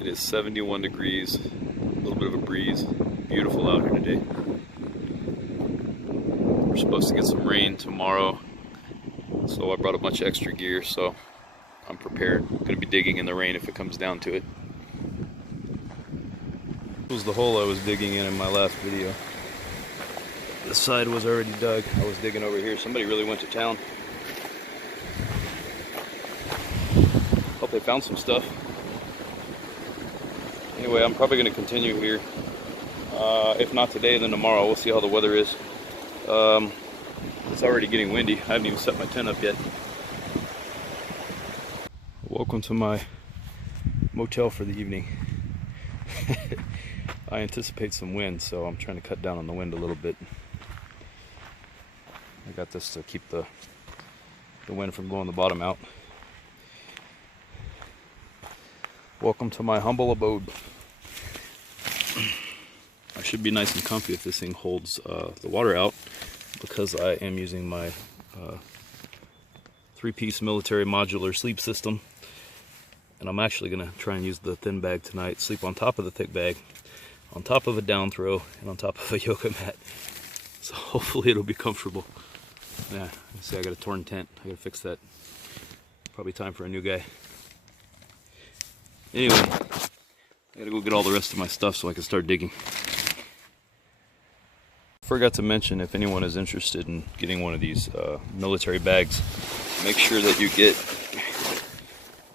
It is 71 degrees, a little bit of a breeze. Beautiful out here today. We're supposed to get some rain tomorrow, so I brought a bunch of extra gear, so I'm prepared. I'm going to be digging in the rain if it comes down to it. This was the hole I was digging in my last video. This side was already dug. I was digging over here. Somebody really went to town. Hope they found some stuff. Anyway, I'm probably going to continue here. If not today, then tomorrow. We'll see how the weather is. It's already getting windy. I haven't even set my tent up yet. Welcome to my motel for the evening. I anticipate some wind, so I'm trying to cut down on the wind a little bit. I got this to keep the wind from blowing the bottom out. Welcome to my humble abode. I should be nice and comfy if this thing holds the water out, because I am using my 3-piece military modular sleep system. And I'm actually going to try and use the thin bag tonight, sleep on top of the thick bag, on top of a down throw, and on top of a yoga mat. So hopefully it'll be comfortable. Yeah, see, I got a torn tent. I got to fix that. Probably time for a new guy. Anyway, I got to go get all the rest of my stuff so I can start digging. Forgot to mention, if anyone is interested in getting one of these military bags, make sure that you get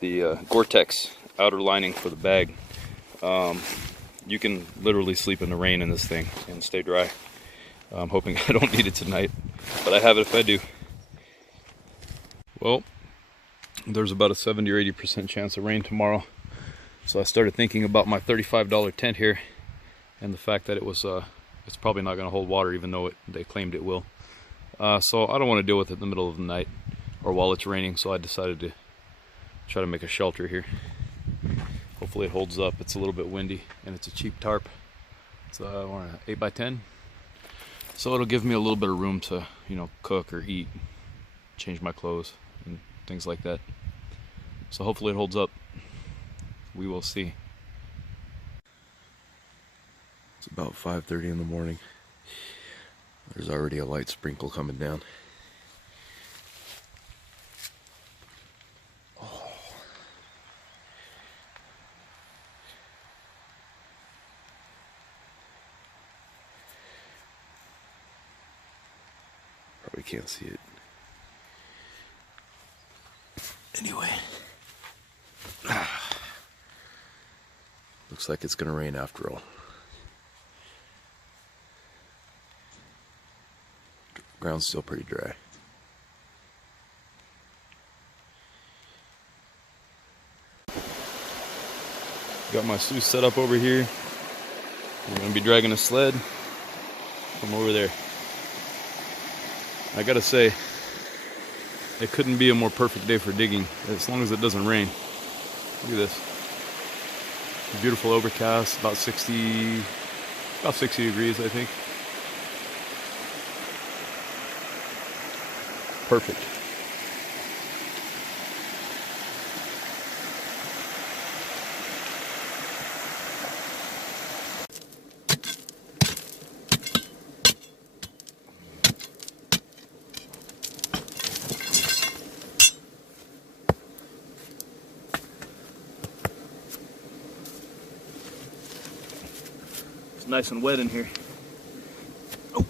the Gore-Tex outer lining for the bag. You can literally sleep in the rain in this thing and stay dry. I'm hoping I don't need it tonight, but I have it if I do. Well, there's about a 70 or 80% chance of rain tomorrow, so I started thinking about my $35 tent here and the fact that it's probably not going to hold water, even though they claimed it will. So I don't want to deal with it in the middle of the night or while it's raining, so I decided to try to make a shelter here. Hopefully it holds up. It's a little bit windy, and it's a cheap tarp. It's 8x10, so it'll give me a little bit of room to, cook or eat, change my clothes and things like that. So hopefully it holds up. We will see. It's about 5:30 in the morning. There's already a light sprinkle coming down. Probably can't see it. Anyway. Looks like it's gonna rain after all. Ground's still pretty dry. Got my Sluice set up over here. We're gonna be dragging a sled from over there. I gotta say, it couldn't be a more perfect day for digging, as long as it doesn't rain. Look at this. Beautiful overcast, about 60 degrees, I think. Perfect. It's nice and wet in here. Oh.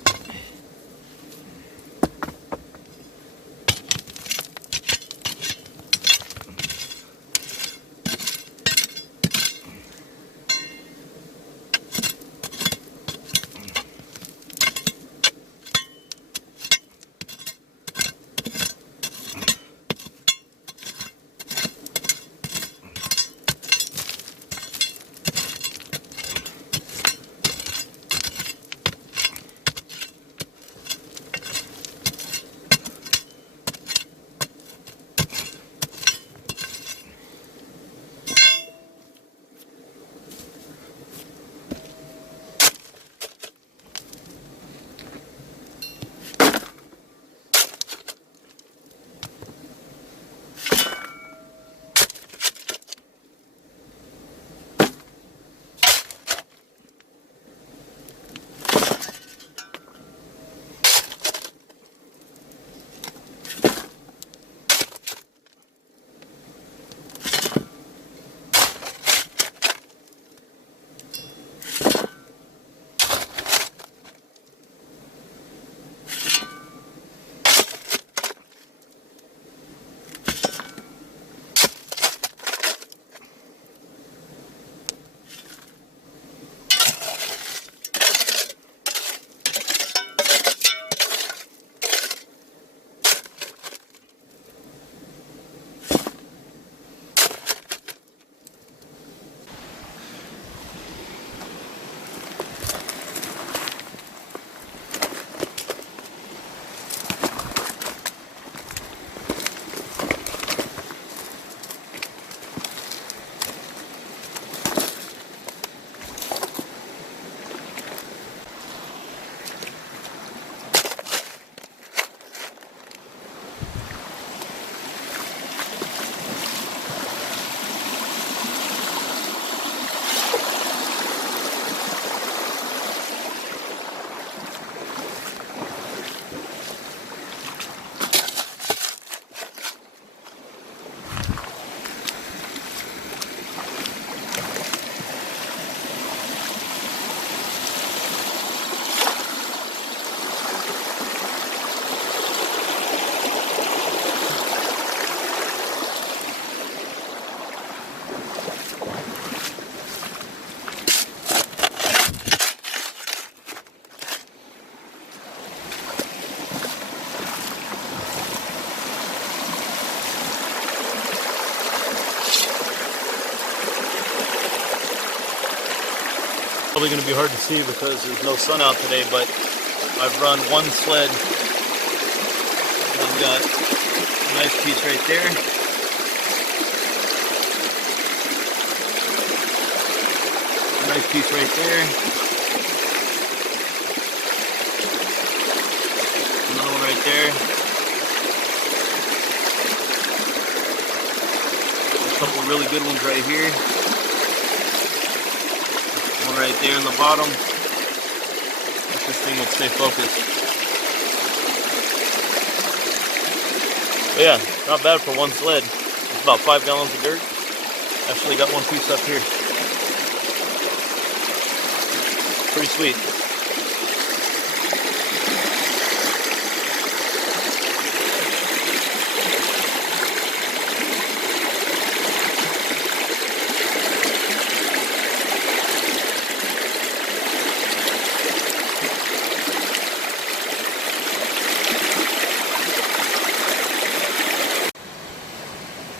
Probably going to be hard to see because there's no sun out today, but I've run one sled. I've got a nice piece right there. A nice piece right there. Another one right there. A couple of really good ones right here. One right there in the bottom. If this thing would stay focused. But yeah, not bad for one sled. It's about 5 gallons of dirt. Actually got one piece up here. Pretty sweet.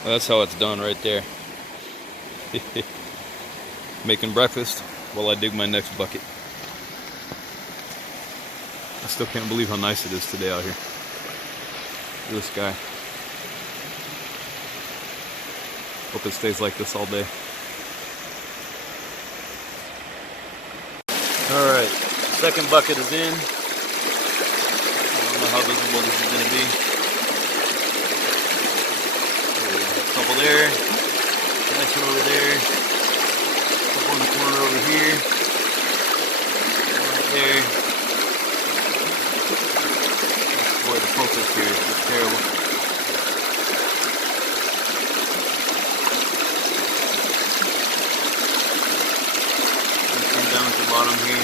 That's how it's done right there. Making breakfast while I dig my next bucket. I still can't believe how nice it is today out here. Look at this guy. Hope it stays like this all day. Alright, second bucket is in. I don't know how visible this is going to be. Couple there, nice one over there, couple in the corner over here, one right there. Boy, the focus here is just terrible. Come down at the bottom here,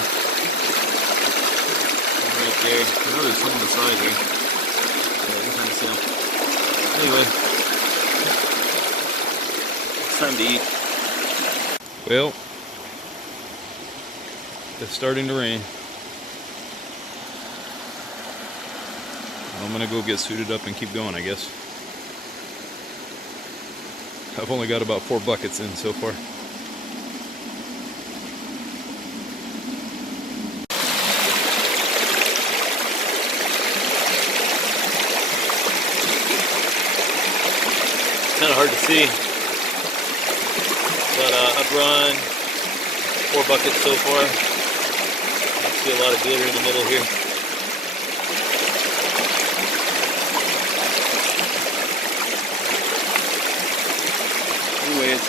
one right there. I know there's some on the side here. Yeah, you can kind of see them. Anyway. Time to eat. Well, it's starting to rain. I'm gonna go get suited up and keep going, I guess. I've only got about 4 buckets in so far. It's kind of hard to see. But I've run 4 buckets so far. I see a lot of glitter in the middle here. Anyway, it's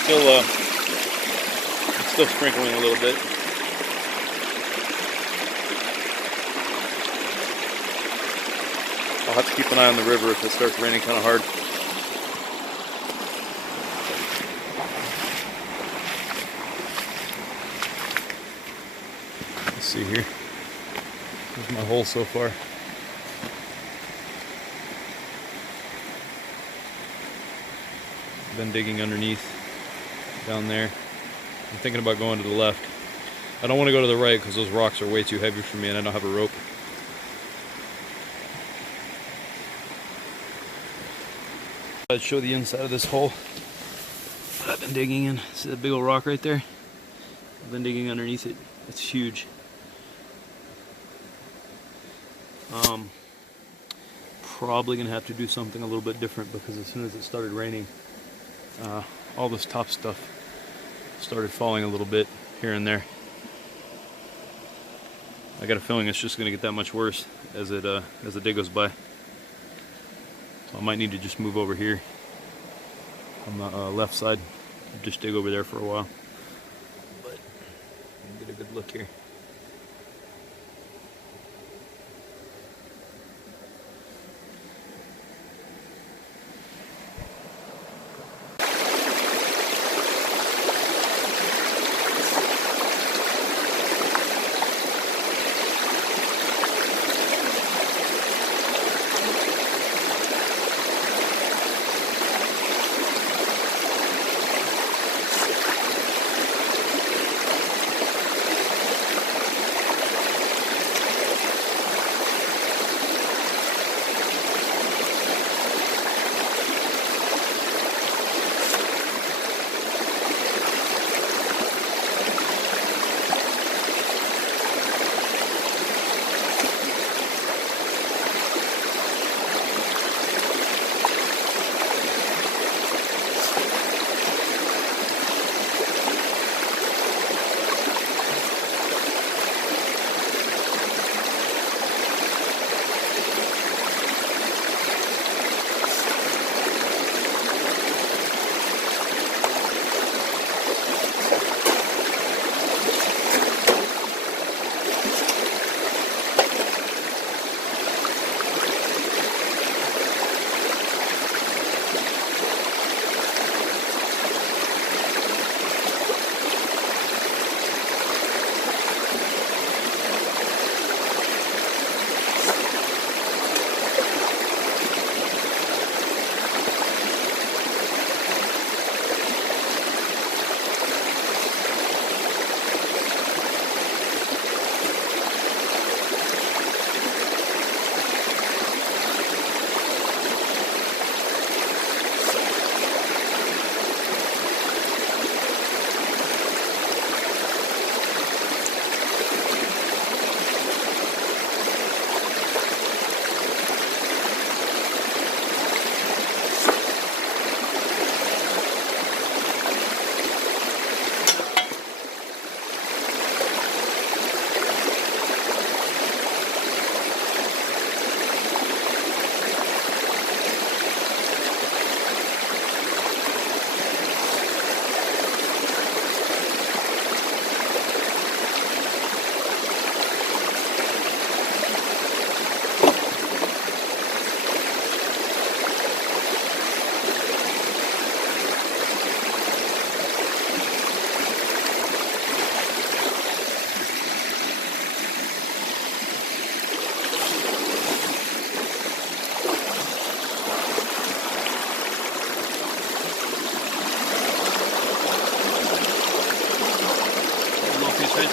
still sprinkling a little bit. I'll have to keep an eye on the river if it starts raining kind of hard. See here, there's my hole so far. Been digging underneath down there. I'm thinking about going to the left. I don't want to go to the right because those rocks are way too heavy for me and I don't have a rope. I'd show the inside of this hole that I've been digging in. See that big old rock right there? I've been digging underneath it. It's huge. Probably gonna have to do something a little bit different because as soon as it started raining, all this top stuff started falling a little bit here and there. I got a feeling it's just gonna get that much worse as the day goes by. So I might need to just move over here on the left side, just dig over there for a while. But get a good look here.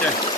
right there.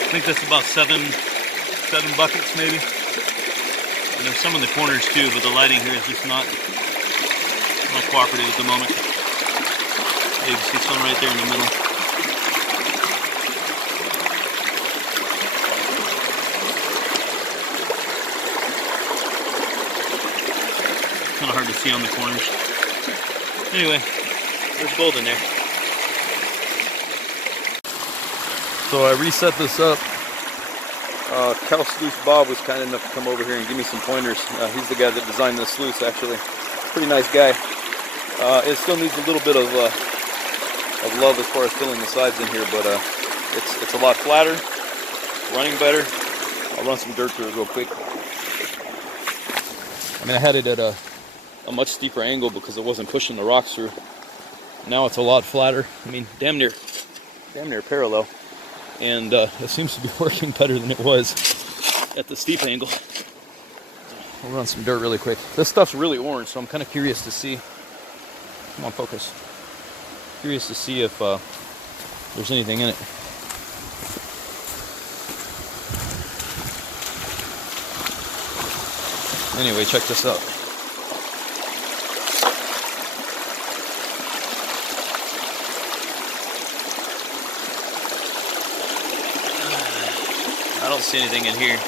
I think that's about seven buckets maybe. And there's some in the corners too, but the lighting here is just not cooperative at the moment. You can see some right there in the middle. Kind of hard to see on the corners. Anyway, there's gold in there. So I reset this up. Sluice Bob was kind enough to come over here and give me some pointers. He's the guy that designed this sluice, actually. Pretty nice guy. It still needs a little bit of love as far as filling the sides in here, but it's a lot flatter, running better. I'll run some dirt through it real quick. I mean, I had it at a much steeper angle because it wasn't pushing the rocks through. Now it's a lot flatter. I mean, damn near parallel. And it seems to be working better than it was at the steep angle. I'll run some dirt really quick. This stuff's really orange, so I'm kind of curious to see. Come on, focus. Curious to see if there's anything in it. Anyway, check this out. I don't see anything in here.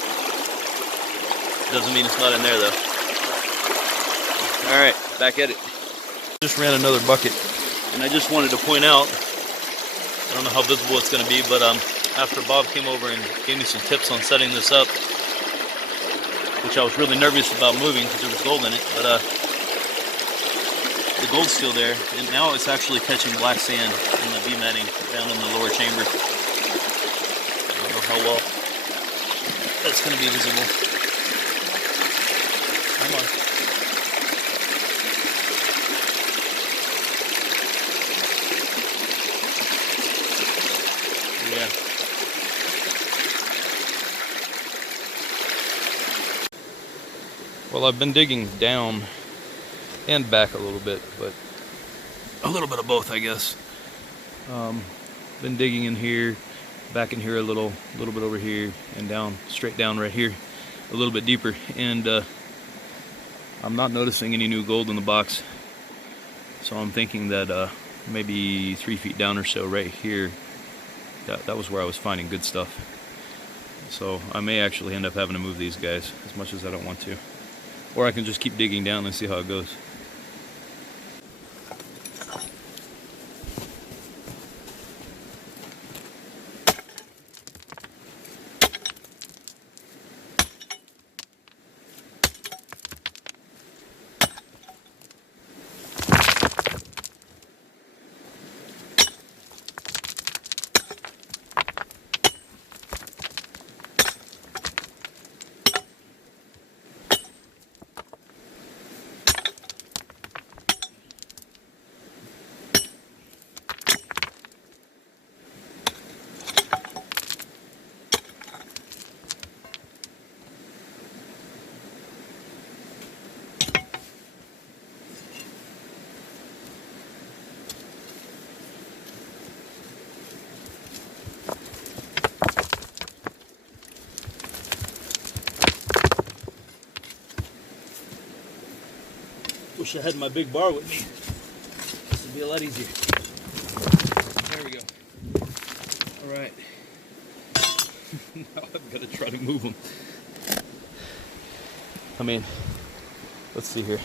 Doesn't mean it's not in there though. Alright, back at it. Just ran another bucket, and I just wanted to point out, I don't know how visible it's going to be, but after Bob came over and gave me some tips on setting this up, which I was really nervous about moving because there was gold in it, but the gold's still there, and now it's actually catching black sand in the V-matting down in the lower chamber. I don't know how well that's going to be visible. Come on. Yeah. Well, I've been digging down and back a little bit, but a little bit of both, I guess. Been digging in here, back in here a little bit over here, and down, straight down right here, a little bit deeper, and I'm not noticing any new gold in the box. So I'm thinking that maybe 3 feet down or so right here, that was where I was finding good stuff. So I may actually end up having to move these guys, as much as I don't want to. Or I can just keep digging down and see how it goes. Wish I had my big bar with me. This would be a lot easier. There we go. All right. Now I've got to try to move them. I mean, let's see here.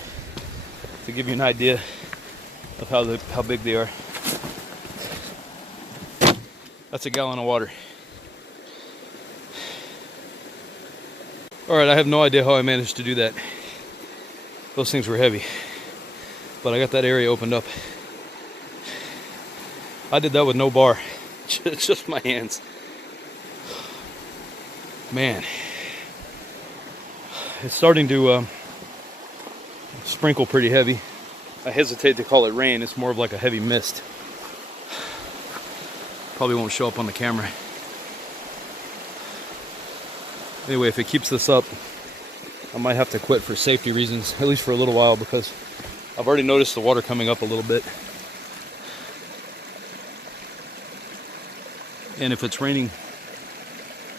To give you an idea of how big they are. That's a gallon of water. All right, I have no idea how I managed to do that. Those things were heavy, but I got that area opened up. I did that with no bar, just my hands. Man, it's starting to sprinkle pretty heavy. I hesitate to call it rain, it's more of like a heavy mist. Probably won't show up on the camera. Anyway, if it keeps this up, I might have to quit for safety reasons, at least for a little while, because I've already noticed the water coming up a little bit. And if it's raining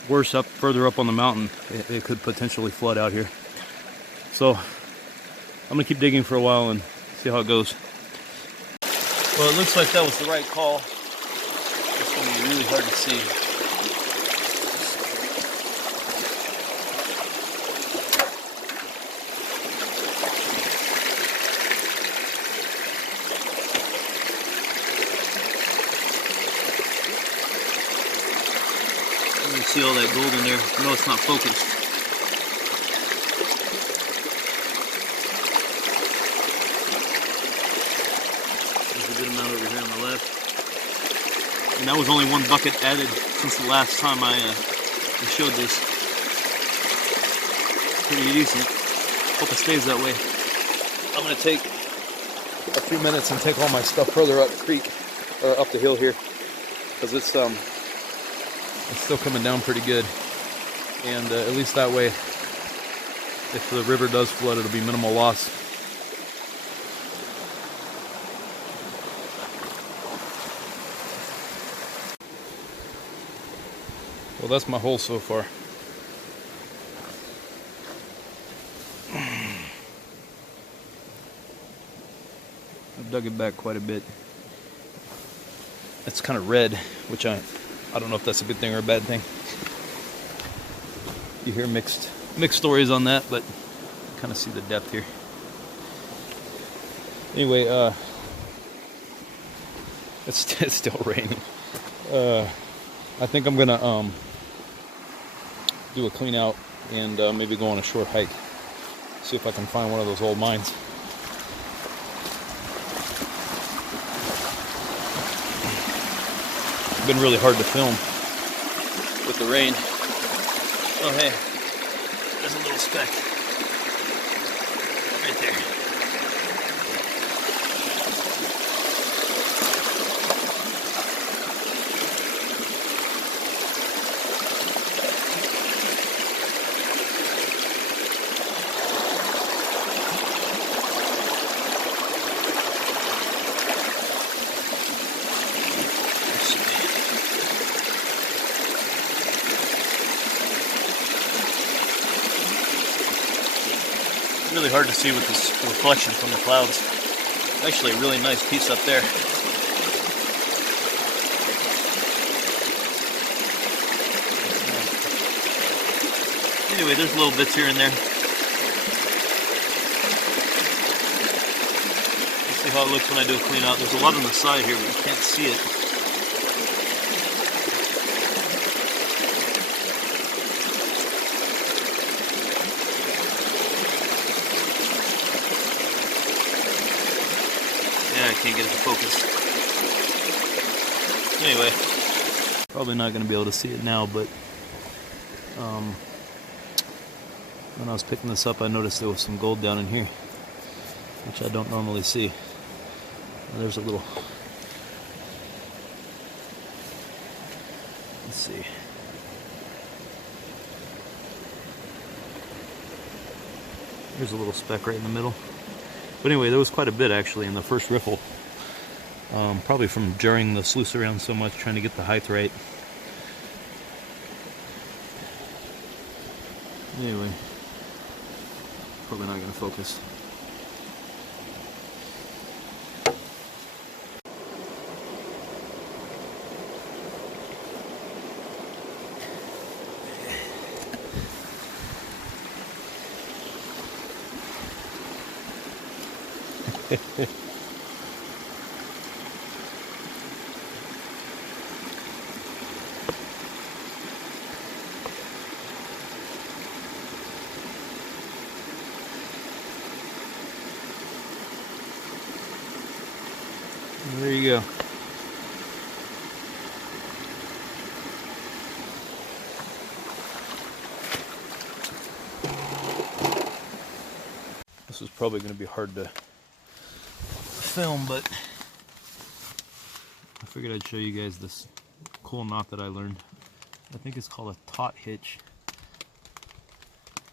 worse further up on the mountain, it could potentially flood out here. So I'm gonna keep digging for a while and see how it goes. Well, it looks like that was the right call. It's gonna be really hard to see. You see all that gold in there. I know it's not focused. There's a good amount over here on the left. And that was only one bucket added since the last time I showed this. Pretty decent. Hope it stays that way. I'm going to take a few minutes and take all my stuff further up the creek, or up the hill here, because it's still coming down pretty good, and at least that way, if the river does flood, it'll be minimal loss. Well, that's my hole so far. I've dug it back quite a bit. It's kind of red, which I don't know if that's a good thing or a bad thing. You hear mixed mixed stories on that, but kind of see the depth here. Anyway, it's still raining. I think I'm gonna do a clean out and maybe go on a short hike. See if I can find one of those old mines. It's been really hard to film with the rain. Oh hey, there's a little speck right there. Really hard to see with this reflection from the clouds. Actually, a really nice piece up there. Anyway, there's little bits here and there. Let's see how it looks when I do a clean out. There's a lot on the side here, but you can't see it. I can't get it to focus. Anyway, probably not going to be able to see it now, but when I was picking this up, I noticed there was some gold down in here, which I don't normally see. And there's a little. Let's see. There's a little speck right in the middle. But anyway, there was quite a bit actually in the first riffle. Probably from jarring the sluice around so much, trying to get the height right. Anyway, probably not going to focus. There you go. This is probably going to be hard to film, but I figured I'd show you guys this cool knot that I learned. I think it's called a taut hitch.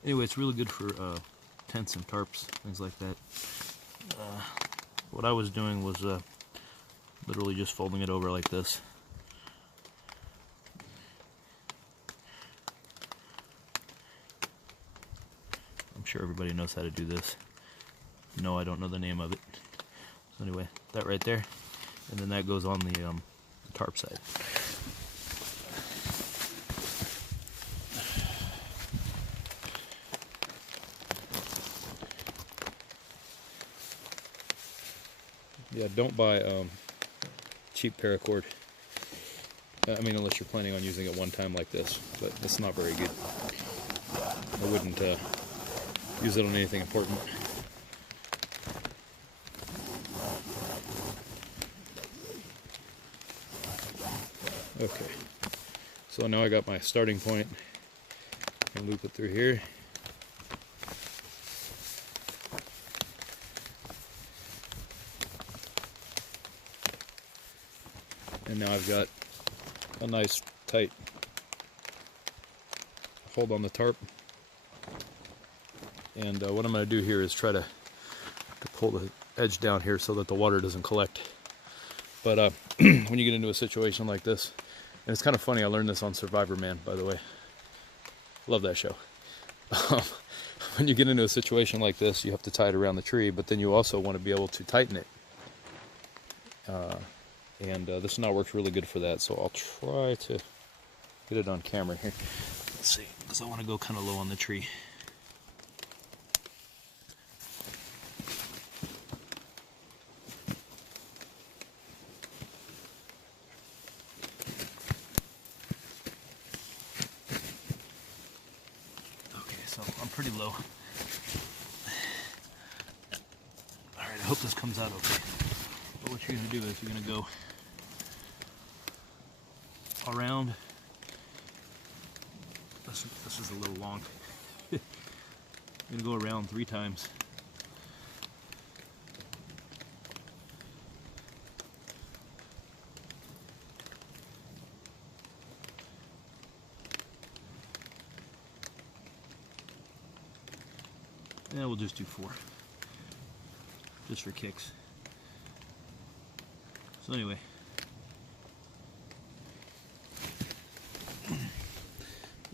Anyway, it's really good for tents and tarps, things like that. What I was doing was literally just folding it over like this. I'm sure everybody knows how to do this. No, I don't know the name of it. So anyway, that right there, and then that goes on the tarp side. Yeah, don't buy cheap paracord. I mean, unless you're planning on using it one time like this, but it's not very good. I wouldn't use it on anything important. Okay, so now I got my starting point and loop it through here. And now I've got a nice tight hold on the tarp. And what I'm going to do here is try to pull the edge down here so that the water doesn't collect. But when you get into a situation like this, and it's kind of funny, I learned this on Survivor Man, by the way. Love that show. When you get into a situation like this, you have to tie it around the tree, but then you also want to be able to tighten it. And this knot works really good for that, so I'll try to get it on camera here. Let's see, because I want to go kind of low on the tree. so I'm pretty low. Alright, I hope this comes out okay. But what you're going to do is you're going to go around. This is a little long. You're going to go around 3 times. And we'll just do 4. Just for kicks. So anyway.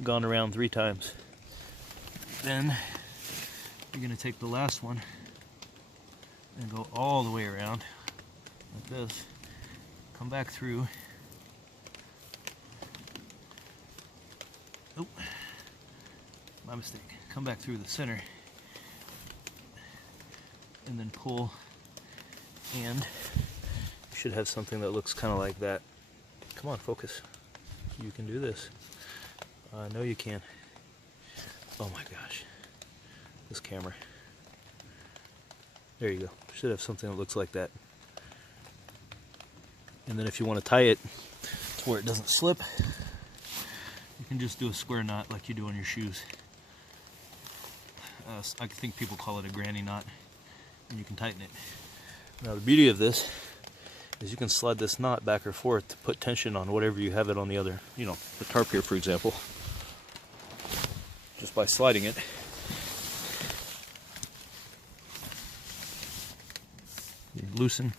Gone around 3 times. Then you're going to take the last one and go all the way around like this. Come back through. Oh, my mistake. Come back through the center and then pull, and you should have something that looks kind of like that. Come on, focus. You can do this. I know you can. Oh my gosh. This camera. There you go. Should have something that looks like that. And then if you want to tie it to where it doesn't slip, you can just do a square knot like you do on your shoes. I think people call it a granny knot, and you can tighten it. Now the beauty of this is you can slide this knot back or forth to put tension on whatever you have it on the other, you know, the tarp here for example. Just by sliding it. You loosen,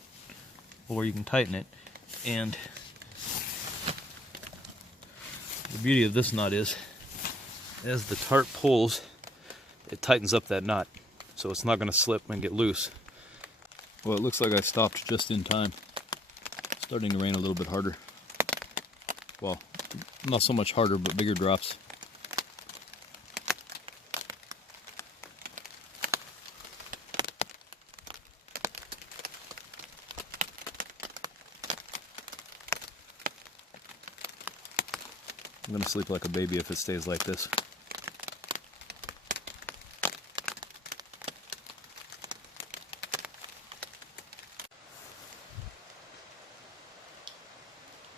or you can tighten it. And the beauty of this knot is, as the tarp pulls, it tightens up that knot, so it's not going to slip and get loose. Well, it looks like I stopped just in time. It's starting to rain a little bit harder. Well, not so much harder, but bigger drops. I'm going to sleep like a baby if it stays like this.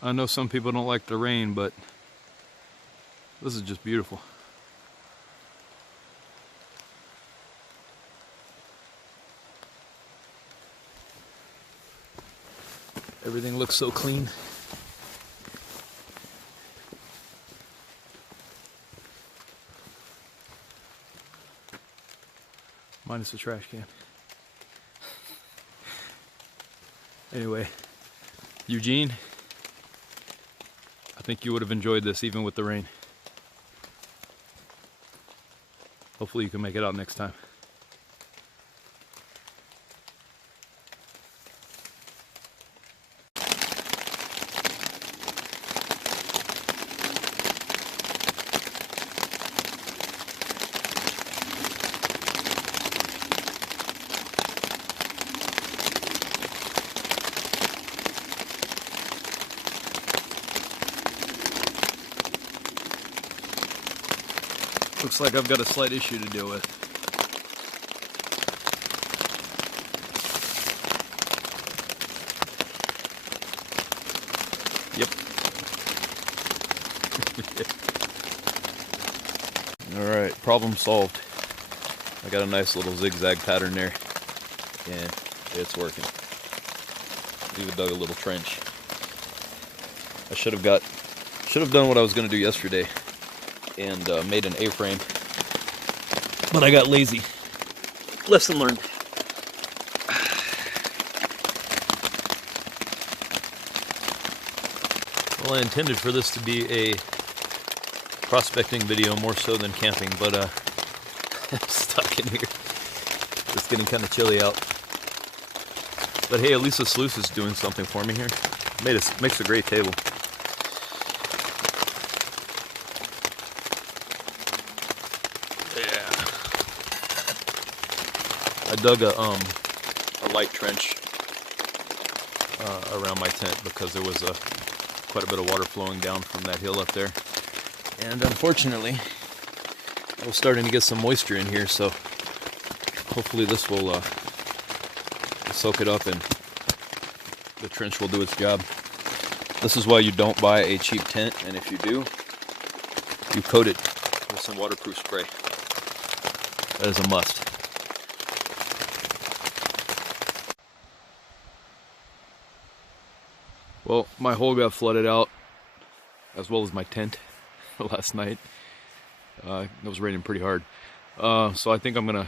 I know some people don't like the rain, but this is just beautiful. Everything looks so clean. Minus the trash can. Anyway, Eugene, I think you would have enjoyed this even with the rain. Hopefully you can make it out next time. Looks like I've got a slight issue to deal with. Yep. Alright, problem solved. I got a nice little zigzag pattern there, and it's working. Even dug a little trench. I should have done what I was going to do yesterday and made an A-frame, but I got lazy. Lesson learned. Well, I intended for this to be a prospecting video more so than camping, but I'm stuck in here. It's getting kind of chilly out. But hey, at least the Sluice is doing something for me here. Makes a great table. I dug a light trench around my tent because there was quite a bit of water flowing down from that hill up there, and unfortunately we're starting to get some moisture in here, so hopefully this will soak it up and the trench will do its job. This is why you don't buy a cheap tent, and if you do, you coat it with some waterproof spray. That is a must. Well, my hole got flooded out, as well as my tent last night. It was raining pretty hard. So I think I'm gonna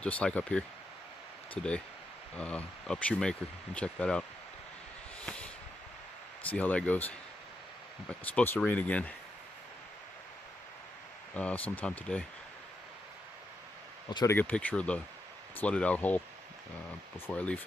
just hike up here today, up Shoemaker, and check that out. See how that goes. It's supposed to rain again sometime today. I'll try to get a picture of the flooded out hole before I leave.